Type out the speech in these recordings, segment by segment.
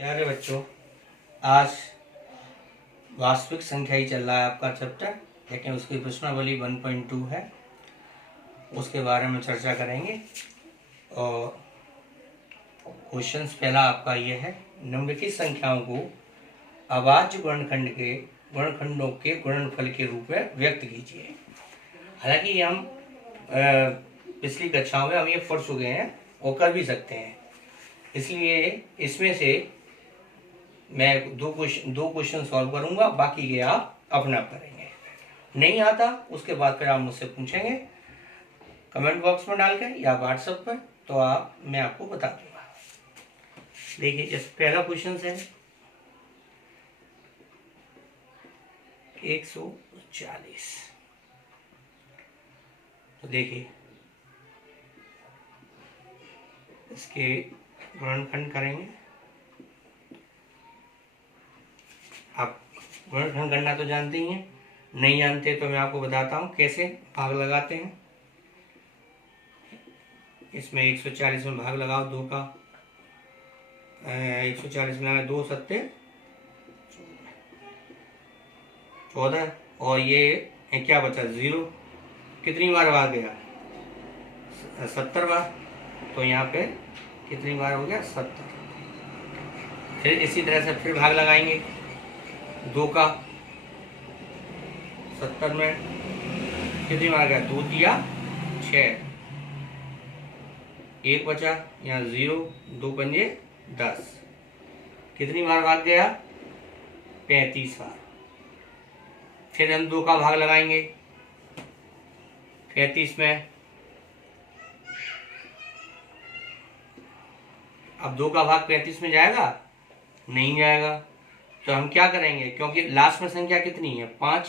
प्यारे बच्चों, आज वास्तविक संख्या ही चल रहा है आपका चैप्टर, लेकिन उसकी प्रश्नावली 1.2 है, उसके बारे में चर्चा करेंगे। और क्वेश्चंस पहला आपका ये है, निम्नलिखित संख्याओं को अभाज्य गुणनखंड के गुणनखंडों के गुणनफल के रूप में व्यक्त कीजिए। हालांकि हम पिछली कक्षाओं में हम ये पढ़ चुके हैं और कर भी सकते हैं, इसलिए इसमें से मैं दो क्वेश्चन सॉल्व करूंगा, बाकी के आप अपना करेंगे। नहीं आता उसके बाद फिर आप मुझसे पूछेंगे कमेंट बॉक्स में डाल के या व्हाट्सएप पर, तो मैं आपको बता दूंगा। देखिए, जैसे पहला क्वेश्चन है 140। तो देखिए, इसके गुणनखंड करेंगे। आप गुणनखंड करना तो जानते ही हैं, नहीं जानते तो मैं आपको बताता हूँ कैसे भाग लगाते हैं। इसमें 140 में भाग लगाओ, 2 का 140 में लगाए 2 सत्ते 14, और ये क्या बचा 0। कितनी बार भाग गया 70 बार, तो यहाँ पे कितनी बार हो गया 70। फिर इसी तरह से फिर भाग लगाएंगे 2 का 70 में कितनी बार गया 2 दिया 6, 1 बचा यहाँ 0, 2 पंजे 10। कितनी बार भाग गया 35 बार। फिर हम 2 का भाग लगाएंगे 35 में। अब 2 का भाग 35 में जाएगा? नहीं जाएगा। तो हम क्या करेंगे, क्योंकि लास्ट में संख्या कितनी है 5,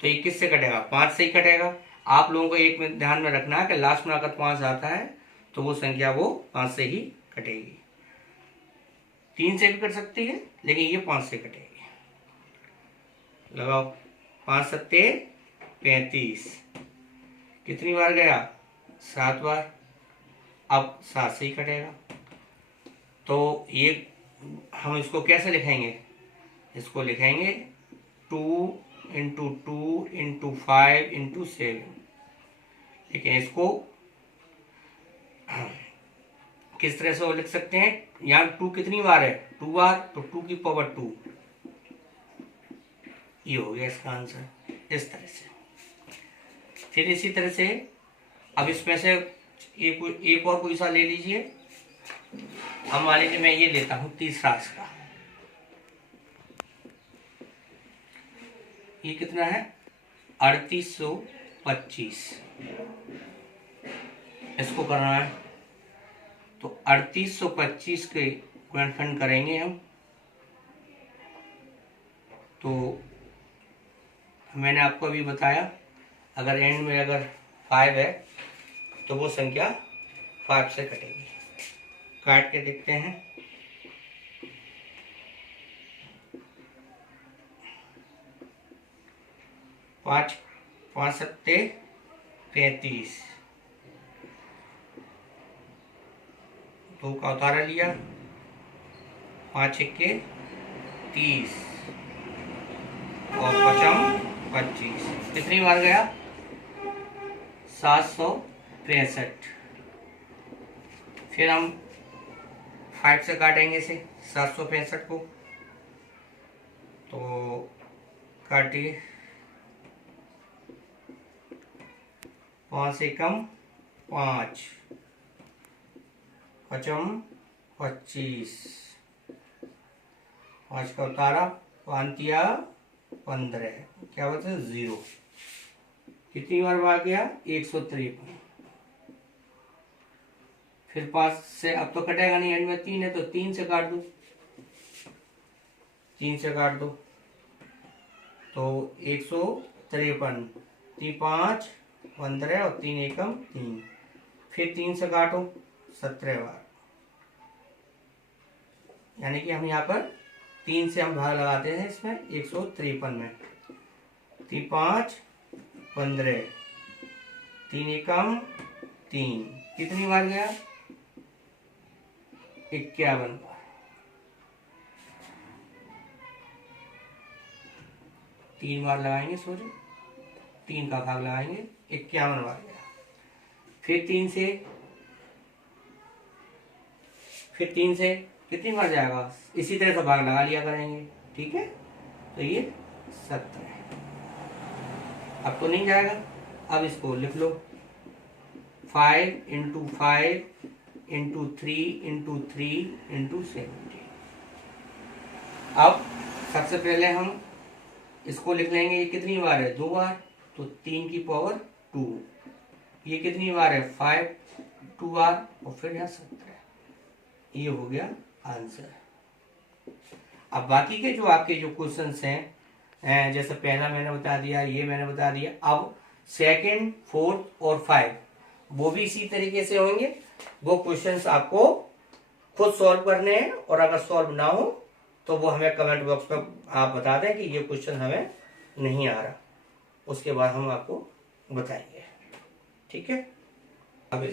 तो ये किससे कटेगा 5 से ही कटेगा। आप लोगों को एक में ध्यान में रखना है कि लास्ट में अगर 5 आता है तो वो संख्या वो 5 से ही कटेगी। 3 से भी कट सकती है, लेकिन ये 5 से कटेगी। लगाओ 5 सत्ते 35, कितनी बार गया 7 बार। अब 7 से ही कटेगा। तो ये हम इसको कैसे लिखेंगे, इसको लिखेंगे 2 × 2 × 5 × 7। लेकिन इसको किस तरह से वो लिख सकते हैं, यहाँ 2 कितनी बार है 2 बार, तो 2 की पावर 2, ये हो गया इसका आंसर इस तरह से। फिर इसी तरह से अब इसमें से एक और कोई सा ले लीजिए। अब मान लीजिए मैं ये लेता हूं तीसरा इसका, ये कितना है 3825। इसको करना है तो 3825 के गुणनखंड करेंगे हम। तो मैंने आपको अभी बताया, अगर एंड में अगर 5 है तो वो संख्या 5 से कटेगी। काट के देखते हैं। 5 5 सत्ते 35, 2 का उतारा लिया, 5 छक्के 30 और 5 25। कितनी बार गया 765। फिर हम 5 से काटेंगे इसे 765 को, तो काटिए 5 से कम 5, 5 25, 5 का उतारा 5 15, क्या बचा 0। कितनी बार भाग गया 153। फिर 5 से अब तो कटेगा नहीं, एंड में 3 है तो 3 से काट दो, 3 से काट दो तो 153, 3 5 15 और 3 एकम 3। फिर 3 से काटो 17 बार, यानी कि हम यहाँ पर 3 से हम भाग लगाते हैं इसमें 153 में। 3 5 15, 3 एकम 3, कितनी बार गया 51 बार। 3 बार लगाएंगे सूर्य, 3 का भाग लगाएंगे, 51 बार गया। फिर 3 से कितनी बार जाएगा, इसी तरह से भाग लगा लिया करेंगे। ठीक है, तो ये 70 है। अब तो नहीं जाएगा, अब इसको लिख लो 5 × 5 × 3 × 3 × 70। अब सबसे पहले हम इसको लिख लेंगे, ये कितनी बार है, 2 बार, तो 3 की पावर 2। ये कितनी बार है, 5 2 बार, और फिर यहाँ 70। ये हो गया आंसर। अब बाकी के जो आपके जो क्वेश्चंस हैं, जैसे पहला मैंने बता दिया, ये मैंने बता दिया, अब सेकंड, फोर्थ और 5 वो भी इसी तरीके से होंगे। वो क्वेश्चंस आपको खुद सॉल्व करने हैं, और अगर सॉल्व ना हो तो वो हमें कमेंट बॉक्स में आप बता दें कि ये क्वेश्चन हमें नहीं आ रहा, उसके बाद हम आपको बताएंगे। ठीक है, अब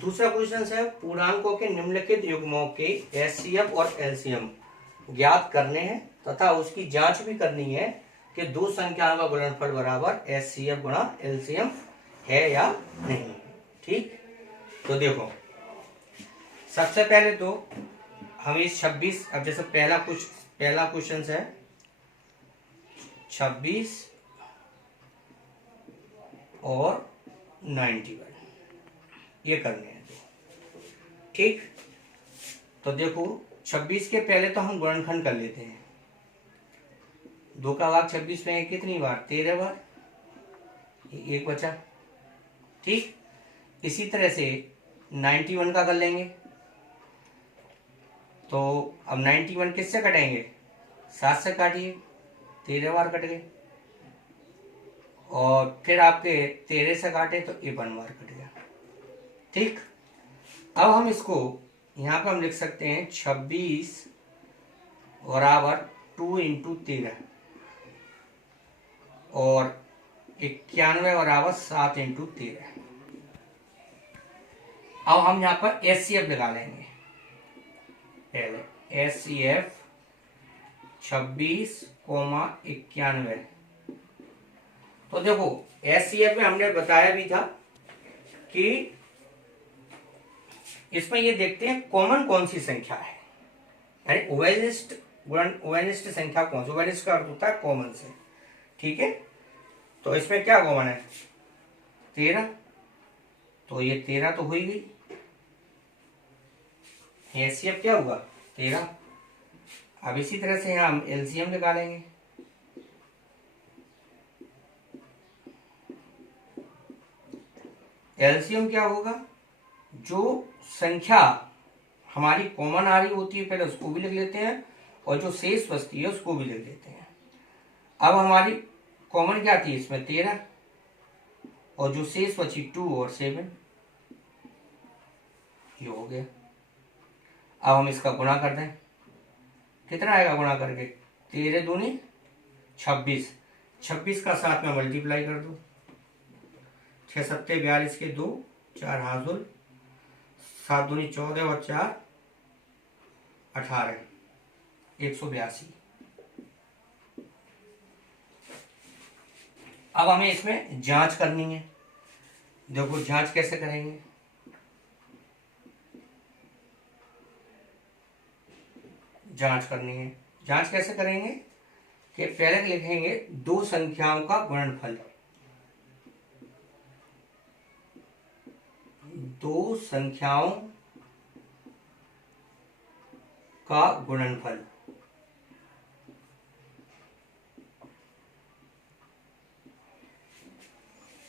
दूसरा क्वेश्चन है, पूर्णांकों के निम्नलिखित युग्मों के एचसीएफ और एलसीएम ज्ञात करने हैं तथा उसकी जांच भी करनी है कि दो संख्याओं का गुणनफल बराबर एचसीएफ गुणा एलसीएम है या नहीं। ठीक, तो देखो सबसे पहले तो हम इस 26, अब जैसे पहला क्वेश्चन है 26 और 91, ये करने हैं। ठीक, तो देखो 26 के पहले तो हम गुणनखंड कर लेते हैं। 2 का भाग 26 में कितनी बार, 13 बार, ये 1 बचा। ठीक, इसी तरह से 91 का कर लेंगे, तो अब 91 किससे कटेंगे, 7 से काटिए, 13 बार कट गए, और फिर आपके 13 से काटे तो 51 बार कट गया। ठीक, अब हम इसको यहाँ पर हम लिख सकते हैं 26 बराबर 2 × 13 और 91 बराबर 7 × 13। अब हम यहाँ पर एचसीएफ निकालेंगे। पहले एचसीएफ 26, 91। तो देखो एचसीएफ में हमने बताया भी था कि इसमें ये देखते हैं कॉमन कौन सी संख्या है, यानी ओवेनिस्ट संख्या कौन सी, ओवेनिस्ट का अर्थ होता है कॉमन से। ठीक है, तो इसमें क्या कॉमन है, 13, तो ये 13 तो हो ही गई, एचसीएफ क्या हुआ, 13। अब इसी तरह से हम एलसीएम निकालेंगे। एलसीएम क्या होगा, जो संख्या हमारी कॉमन आ रही होती है पहले उसको भी लिख लेते हैं, और जो शेष बचती है उसको भी लिख लेते हैं। अब हमारी कॉमन क्या थी इसमें, 13, और जो शेष बची 2 और 7, ये हो गया। अब हम इसका गुणा कर दें, कितना आएगा गुणा करके, 13 दूनी 26, 26 का 7 में मल्टीप्लाई कर दो, 6 7 42 के 2, 4 हाजुल, 7 दूनी 14 और 4 18, 182। अब हमें इसमें जांच करनी है। देखो जांच कैसे करेंगे, जांच करनी है। जांच कैसे करेंगे कि पहले लिखेंगे दो संख्याओं का गुणनफल, दो संख्याओं का गुणनफल।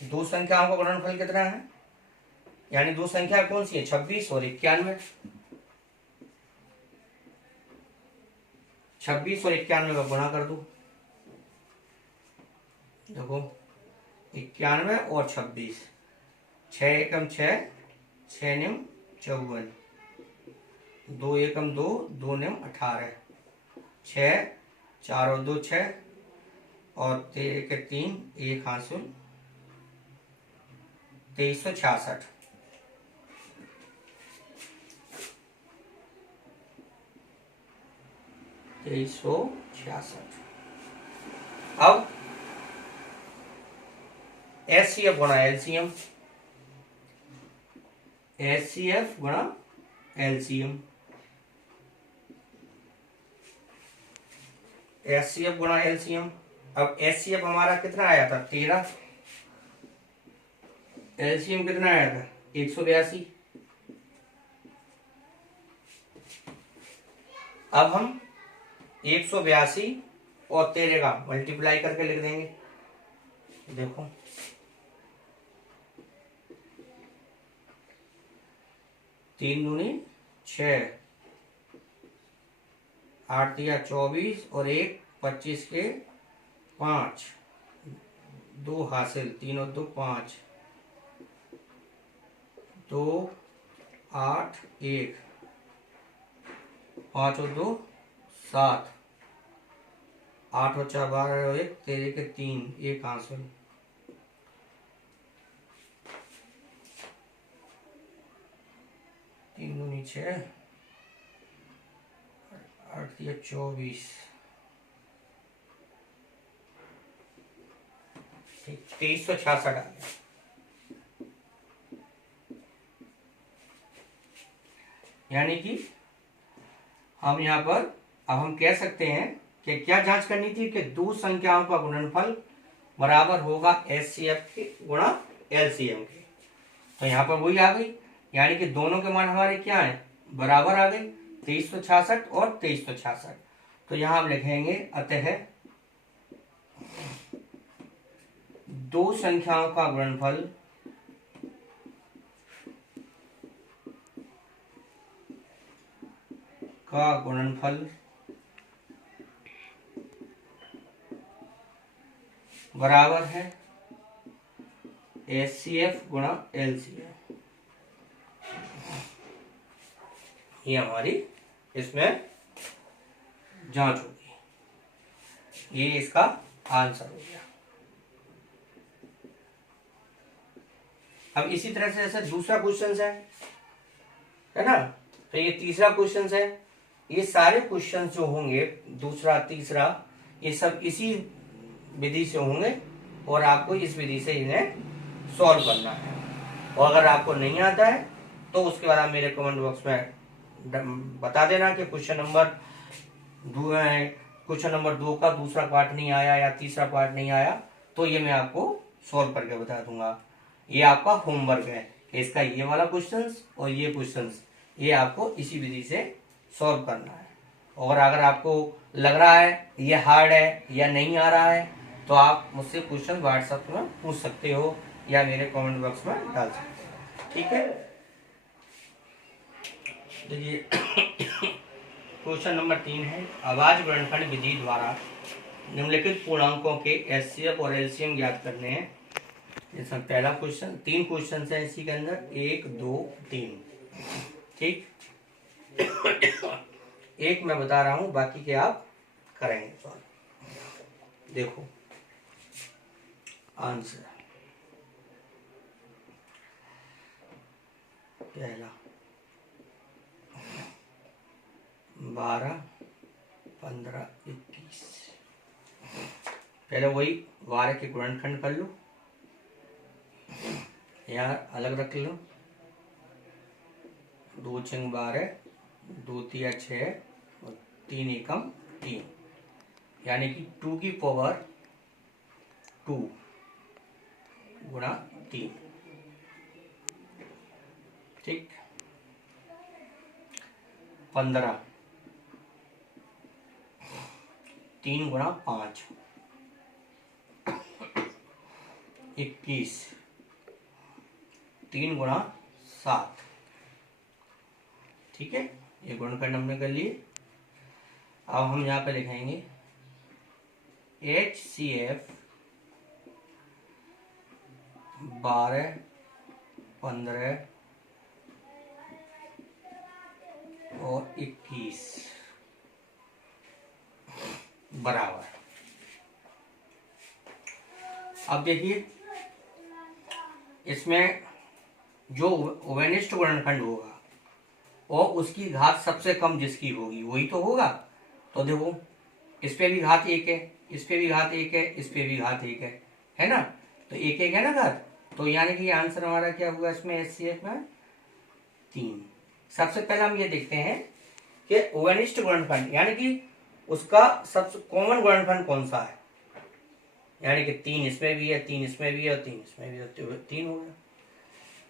दो संख्याओं का गुणनफल कितना है, यानी दो संख्या कौन सी है, 26 और 91। 26 और 91 का गुणा कर दो, देखो 91 और 26, 6 एकम 6, 6 निम 54, 2 एकम 2, 2 निम 18, 6 4 और 2 6, और 13 के 3, 1 हासिल 2366। HCF गुणा LCM, HCF गुणा LCM, HCF गुणा LCM। अब HCF हमारा कितना आया था 13, LCM कितना आया था 182। अब हम 182 और 13 का मल्टीप्लाई करके लिख देंगे। देखो 3 दूनी 6, 8 दिया 24 और 1 25 के 5, 2 हासिल, 3 और 2 5, 2 8 1, 5 और 2 7, 8 और 4 12 और 1 13 के 3, 1 हासिल, 3 दूनी 6, 8 दिया 24, 2366 आ गया। यानी कि हम यहाँ पर अब हम कह सकते हैं कि क्या जांच करनी थी कि दो संख्याओं का गुणनफल बराबर होगा HCF के गुणा LCM के। तो यहाँ पर वही आ गई, यानी कि दोनों के मान हमारे क्या हैं, बराबर आ गए 2366 और 2366। तो यहाँ हम लिखेंगे अतः दो संख्याओं का गुणनफल बराबर है HCF गुणा LCM। ये हमारी इसमें जांच होगी, ये इसका आंसर हो गया। अब इसी तरह से जैसे दूसरा क्वेश्चन है ना, तो ये तीसरा क्वेश्चन है। ये सारे क्वेश्चन जो होंगे दूसरा तीसरा ये सब इसी विधि से होंगे और आपको इस विधि से इन्हें सॉल्व करना है। और अगर आपको नहीं आता है तो उसके बाद आप मेरे कमेंट बॉक्स में बता देना कि क्वेश्चन नंबर 2 का दूसरा पार्ट नहीं आया या तीसरा पार्ट नहीं आया, तो ये मैं आपको सॉल्व करके बता दूंगा। ये आपका होमवर्क है कि इसका ये वाला क्वेश्चंस और ये क्वेश्चंस ये आपको इसी विधि से सॉल्व करना है। और अगर आपको लग रहा है ये हार्ड है या नहीं आ रहा है तो आप मुझसे क्वेश्चन व्हाट्सएप में पूछ सकते हो या मेरे कमेंट बॉक्स में डाल सकते हो, ठीक है। देखिए क्वेश्चन नंबर 3 है, अभाज्य गुणनखंड विधि द्वारा निम्नलिखित पूर्णांकों के HCF और LCM ज्ञात करने हैं। इसमें पहला क्वेश्चन, 3 क्वेश्चन है इसी के अंदर, 1 2 3, ठीक। एक मैं बता रहा हूं, बाकी के आप करेंगे सॉल्व। देखो आंसर पहला 12 15 21। पहले वही 12 के गुणनखंड कर लो, यहाँ अलग रख लो, 2 छंग 12, 2 तिया 6 और 3 एकम 3, यानी कि 2 की पावर 2 गुणा 3, ठीक। 15 3 गुणा 5, 21 3 गुणा 7, ठीक है। ये गुणनखंड हमने कर लिए। अब हम यहाँ पे लिखेंगे HCF 12 15 और 21 बराबर। अब देखिए इसमें जो ओवेनिष्ठ गुणनखंड होगा और उसकी घात सबसे कम जिसकी होगी वही तो होगा। तो देखो इस पे भी घात 1 है, इस पे भी घात 1 है, इस पे भी घात 1 है ना। तो एक एक है ना घात, तो यानी कि आंसर हमारा क्या हुआ इसमें HCF में 3। सबसे पहले हम ये देखते हैं कि ओवनिष्ठ गुणनफल यानी कि उसका सबसे कॉमन गुणनफल कौन सा है, यानी कि 3 इसमें भी है, 3 इसमें भी है और 3 इसमें भी है, तो 3 हो गया।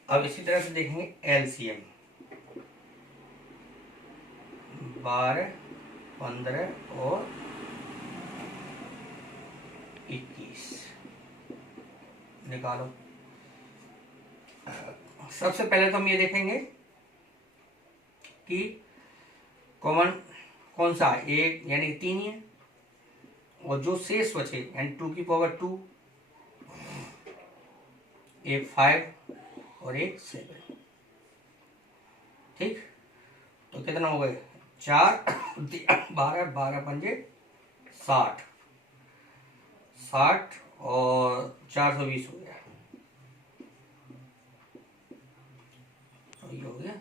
अब इसी तरह से देखेंगे LCM 12, 15 और 21 निकालो। सबसे पहले तो हम ये देखेंगे कि कॉमन कौन सा है, एक यानी 3 ही है, और जो शेष बचे यानी 2 की पावर 2, एक 5 और एक 7, ठीक। तो कितना हो गए 4 12 12 पंजे 60 60 और 420 हो गया, तो ये हो गया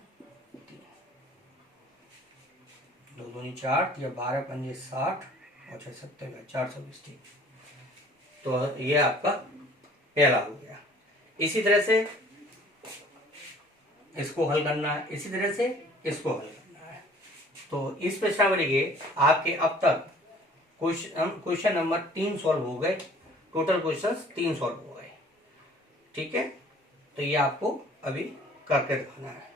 2 दूनी 4 या 12 पंजे 60 और 6 70 का 420, ठीक। तो ये आपका पहला हो गया। इसी तरह से इसको हल करना है, इसी तरह से इसको हल करना है। तो इस प्रश्नावली के आपके अब तक क्वेश्चन नंबर 3 सॉल्व हो गए, टोटल क्वेश्चंस 3 सॉल्व हो गए, ठीक है। तो ये आपको अभी करके दिखाना है।